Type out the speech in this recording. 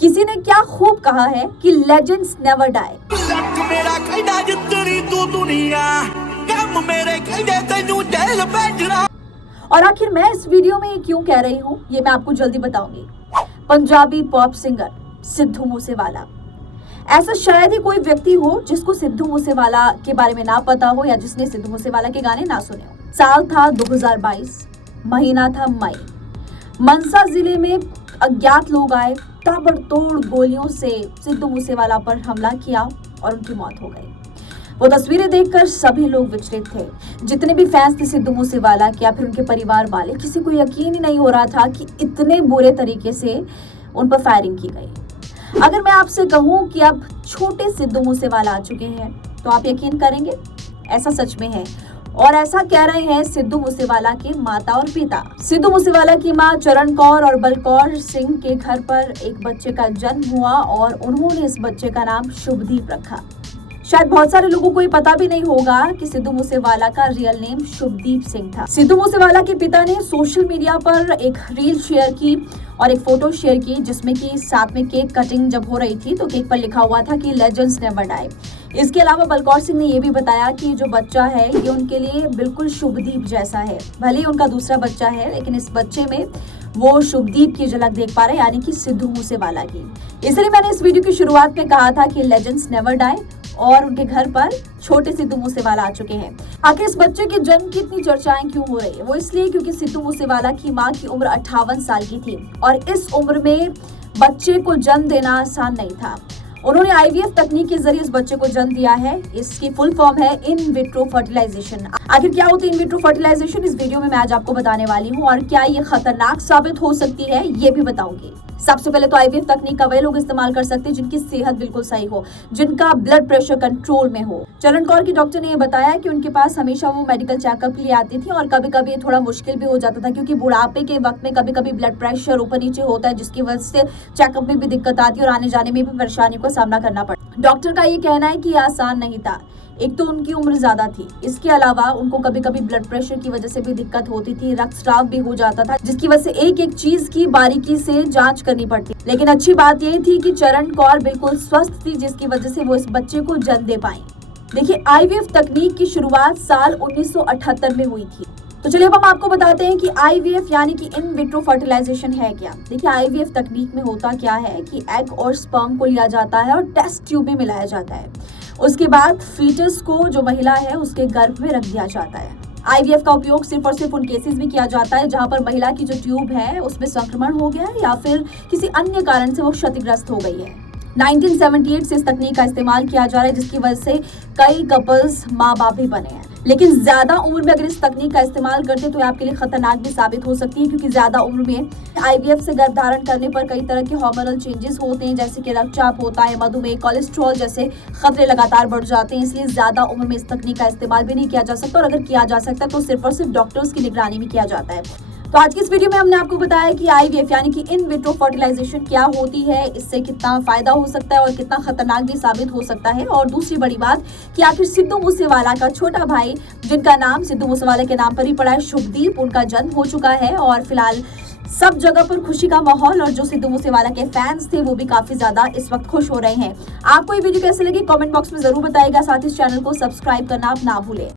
किसी ने क्या खूब कहा है कि लेजेंड्स नेवर डाई। और आखिर मैं इस वीडियो में ये क्यों कह रही हूँ, ये मैं आपको जल्दी बताऊंगी। पंजाबी पॉप सिंगर सिद्धू मूसेवाला, ऐसा शायद ही कोई व्यक्ति हो जिसको सिद्धू मूसेवाला के बारे में ना पता हो या जिसने सिद्धू मूसेवाला के गाने ना सुने हो। साल था 2022, महीना था मई। मनसा जिले में अज्ञात लोग आए, ताबड़तोड़ गोलियों से सिद्धू मूसेवाला पर हमला किया और उनकी मौत हो गई। वो तस्वीरें देखकर सभी लोग विचलित थे। जितने भी फैंस थे सिद्धू मूसेवाला के या फिर उनके परिवार वाले, किसी को यकीन ही नहीं हो रहा था कि इतने बुरे तरीके से उन पर फायरिंग की गई। अगर मैं आपसे कहूं कि अब छोटे सिद्धू मूसेवाला आ चुके हैं तो आप यकीन करेंगे? ऐसा सच में है और ऐसा कह रहे हैं सिद्धू मूसेवाला के माता और पिता। सिद्धू मूसेवाला की मां चरण कौर और बलकौर सिंह के घर पर एक बच्चे का जन्म हुआ और उन्होंने इस बच्चे का नाम शुभदीप रखा। शायद बहुत सारे लोगों को ये पता भी नहीं होगा कि सिद्धू मूसेवाला का रियल नेम शुभदीप सिंह था। सिद्धू मूसेवाला के पिता ने सोशल मीडिया पर एक रील शेयर की और एक फोटो शेयर की जिसमें कि साथ में केक कटिंग जब हो रही थी तो केक पर लिखा हुआ था कि लेजेंड्स नेवर डाई। इसके अलावा बलकौर सिंह ने यह भी बताया कि जो बच्चा है ये उनके लिए बिल्कुल शुभदीप जैसा है। भले ही उनका दूसरा बच्चा है लेकिन इस बच्चे में वो शुभदीप की झलक देख पा रहे हैं, यानी कि सिद्धू मूसेवाला की। इसलिए मैंने इस वीडियो की शुरुआत में कहा था कि लेजेंड्स नेवर डाई और उनके घर पर छोटे सिद्धू मूसेवाला आ चुके हैं। आखिर इस बच्चे के जन्म की इतनी चर्चाएं क्यों हो रही है? वो इसलिए क्योंकि सिद्धू मूसेवाला की मां की उम्र 58 साल की थी और इस उम्र में बच्चे को जन्म देना आसान नहीं था। उन्होंने आईवीएफ तकनीक के जरिए इस बच्चे को जन्म दिया है। इसकी फुल फॉर्म है इन विट्रो फर्टिलाइजेशन। आखिर क्या होती है इन विट्रो फर्टिलाइजेशन, इस वीडियो में मैं आज आपको बताने वाली हूँ और क्या ये खतरनाक साबित हो सकती है ये भी बताऊंगी। सबसे पहले तो आईवीएफ तकनीक का वे लोग इस्तेमाल कर सकते हैं जिनकी सेहत बिल्कुल सही हो, जिनका ब्लड प्रेशर कंट्रोल में हो। चरण कौर की डॉक्टर ने ये बताया कि उनके पास हमेशा वो मेडिकल चेकअप के लिए आती थी और कभी कभी थोड़ा मुश्किल भी हो जाता था क्योंकि बुढ़ापे के वक्त में कभी कभी ब्लड प्रेशर ऊपर नीचे होता है जिसकी वजह से चेकअप में भी दिक्कत आती है और आने जाने में भी परेशानियों का सामना करना पड़ता। डॉक्टर का ये कहना है कि आसान नहीं था। एक तो उनकी उम्र ज्यादा थी, इसके अलावा उनको कभी कभी ब्लड प्रेशर की वजह से भी दिक्कत होती थी, रक्तस्राव भी हो जाता था जिसकी वजह से एक एक चीज की बारीकी से जांच करनी पड़ती। लेकिन अच्छी बात यह थी कि चरण कौर बिल्कुल स्वस्थ थी जिसकी वजह से वो इस बच्चे को जन्म दे पाई। देखिए, आईवीएफ तकनीक की शुरुआत साल 1978 में हुई थी। तो चलिए अब हम आपको बताते हैं कि आईवीएफ यानी कि इन विट्रो फर्टिलाइजेशन है क्या। देखिए, आईवीएफ तकनीक में होता क्या है कि एग और स्पर्म को लिया जाता है और टेस्ट ट्यूब में मिलाया जाता है। उसके बाद फीटस को जो महिला है उसके गर्भ में रख दिया जाता है। आईवीएफ का उपयोग सिर्फ और सिर्फ उन केसेस में किया जाता है जहां पर महिला की जो ट्यूब है उसमें संक्रमण हो गया है या फिर किसी अन्य कारण से वो क्षतिग्रस्त हो गई है। 1978 से इस तकनीक का इस्तेमाल किया जा रहा है जिसकी वजह से कई कपल्स माँ बाप भी बने हैं। लेकिन ज्यादा उम्र में अगर इस तकनीक का इस्तेमाल करते तो ये आपके लिए खतरनाक भी साबित हो सकती है क्योंकि ज्यादा उम्र में आईवीएफ से गर्भ धारण करने पर कई तरह के हार्मोनल चेंजेस होते हैं जैसे कि रक्तचाप होता है, मधुमेह, कोलेस्ट्रॉल जैसे खतरे लगातार बढ़ जाते हैं। इसलिए ज्यादा उम्र में इस तकनीक का इस्तेमाल भी नहीं किया जा सकता और अगर किया जा सकता है तो सिर्फ और सिर्फ डॉक्टर्स की निगरानी में किया जाता है। तो आज की इस वीडियो में हमने आपको बताया कि आईवीएफ यानी कि इन विट्रो फर्टिलाइजेशन क्या होती है, इससे कितना फायदा हो सकता है और कितना खतरनाक भी साबित हो सकता है। और दूसरी बड़ी बात कि आखिर सिद्धू मूसेवाला का छोटा भाई जिनका नाम सिद्धू मूसेवाला के नाम पर ही पड़ा है, शुभदीप, उनका जन्म हो चुका है और फिलहाल सब जगह पर खुशी का माहौल और जो सिद्धू मूसेवाला के फैंस थे वो भी काफी ज्यादा इस वक्त खुश हो रहे हैं। आपको ये वीडियो कैसे लगी कमेंट बॉक्स में जरूर बताइएगा। साथ ही इस चैनल को सब्सक्राइब करना आप ना भूलें।